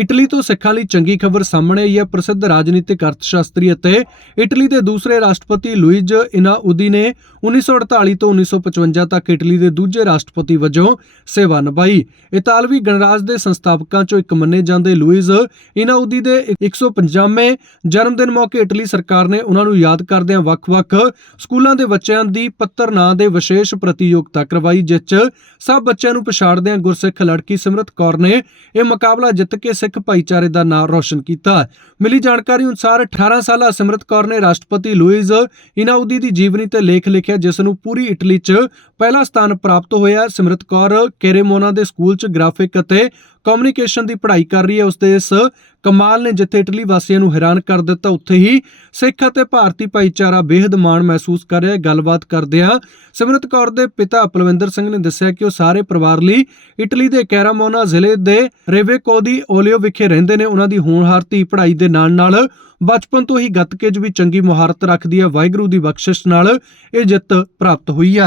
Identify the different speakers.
Speaker 1: Italy ਤੋਂ ਸਿੱਖਾਂ ਲਈ ਚੰਗੀ ਖਬਰ ਸਾਹਮਣੇ ਆਈ ਹੈ। ਪ੍ਰਸਿੱਧ ਰਾਜਨੀਤਿਕ ਅਰਥਸ਼ਾਸਤਰੀ ਅਤੇ ਇਟਲੀ ਦੇ ਦੂਸਰੇ ਰਾਸ਼ਟਰਪਤੀ ਲੁਈਜ ਇਨਾਉਦੀ ਨੇ 1948 ਤੋਂ 1955 ਤੱਕ ਇਟਲੀ ਦੇ ਦੂਜੇ ਰਾਸ਼ਟਰਪਤੀ ਵਜੋਂ ਸੇਵਾ ਨਿਭਾਈ। ਇਤਾਲਵੀ ਗਣਰਾਜ ਦੇ ਸੰਸਥਾਪਕਾਂ ਚੋਂ ਇੱਕ ਮੰਨੇ ਜਾਂਦੇ ਲੁਈਜ਼ ਇਨਾਉਦੀ ਦੇ 150ਵੇਂ ਜਨਮ ਦਿਨ ਮੌਕੇ ਇਟਲੀ ਸਰਕਾਰ ਨੇ ਉਹਨਾਂ ਨੂੰ ਯਾਦ ਕਰਦਿਆਂ ਵੱਖ-ਵੱਖ ਸਕੂਲਾਂ ਦੇ ਬੱਚਿਆਂ ਦੀ ਪੱਤਰ ਨਾਂ ਦੇ ਵਿਸ਼ੇਸ਼ ਪ੍ਰਤੀਯੋਗਤਾ ਕਰਵਾਈ, ਜਿਸ 'ਚ ਸਭ ਬੱਚਿਆਂ ਨੂੰ ਪਛਾੜਦਿਆਂ ਗੁਰਸਿੱਖ ਲੜਕੀ ਸਿਮਰਤ ਕੌਰ ਨੇ ਇਹ ਮੁਕਾਬਲਾ ਜਿੱਤ ਕੇ ਸਿੱਖ ਭਾਈਚਾਰੇ ਦਾ ਨਾਮ ਰੌਸ਼ਨ ਕੀਤਾ। ਮਿਲੀ ਜਾਣਕਾਰੀ ਅਨੁਸਾਰ 18 ਸਾਲਾ ਸਿਮਰਤ ਕੌਰ ਨੇ ਰਾਸ਼ਟਰਪਤੀ ਲੁਈਜ਼ ਇਨਾਉਦੀ ਦੀ ਜੀਵਨੀ ਤੇ ਲੇਖ ਲਿਖਿਆ, ਜਿਸ ਨੂੰ ਪੂਰੀ ਇਟਲੀ 'ਚ ਪਹਿਲਾ ਸਥਾਨ ਪ੍ਰਾਪਤ ਹੋਇਆ। ਸਿਮਰਤ ਕੌਰ ਕੇਰੇਮੋਨਾ ਦੇ ਸਕੂਲ 'ਚ ਗ੍ਰਾਫਿਕ ਅਤੇ ਕਮਿਊਨੀਕੇਸ਼ਨ ਦੀ ਪੜ੍ਹਾਈ ਕਰ ਰਹੀ ਹੈ, ਉਸ ਦੇ ਇਸ ਕਮਾਲ ਨੇ ਜਿੱਥੇ ਇਟਲੀ ਵਾਸੀਆਂ ਨੂੰ ਹੈਰਾਨ ਕਰ ਦਿੱਤਾ, ਉੱਥੇ ਹੀ ਸਿੱਖ ਅਤੇ ਭਾਰਤੀ ਭਾਈਚਾਰਾ ਬੇहद ਮਾਣ ਮਹਿਸੂਸ ਕਰ ਰਿਹਾ ਹੈ। ਗੱਲਬਾਤ ਕਰਦਿਆਂ ਸਿਮਰਤ ਕੌਰ ਦੇ ਪਿਤਾ ਪਲਵਿੰਦਰ ਸਿੰਘ ਨੇ ਦੱਸਿਆ ਕਿ ਉਹ ਸਾਰੇ ਪਰਿਵਾਰ ਲਈ ਇਟਲੀ ਦੇ ਕੈਰਾਮੋਨਾ ਜ਼ਿਲ੍ਹੇ ਦੇ ਰੇਵੇਕੋ ਦੀ ਓਲੀਓ ਵਿਖੇ ਰਹਿੰਦੇ ਨੇ। ਉਹਨਾਂ ਦੀ ਹੋਣਹਾਰ ਧੀ ਪੜ੍ਹਾਈ ਦੇ ਨਾਲ-ਨਾਲ ਬਚਪਨ ਤੋਂ ਹੀ ਗੱਤਕੇ 'ਚ ਵੀ ਚੰਗੀ ਮੁਹਾਰਤ ਰੱਖਦੀ ਹੈ। ਵਾਹਿਗੁਰੂ ਦੀ ਬਖਸ਼ਿਸ਼ ਨਾਲ ਇਹ ਜਿੱਤ ਪ੍ਰਾਪਤ ਹੋਈ ਹੈ।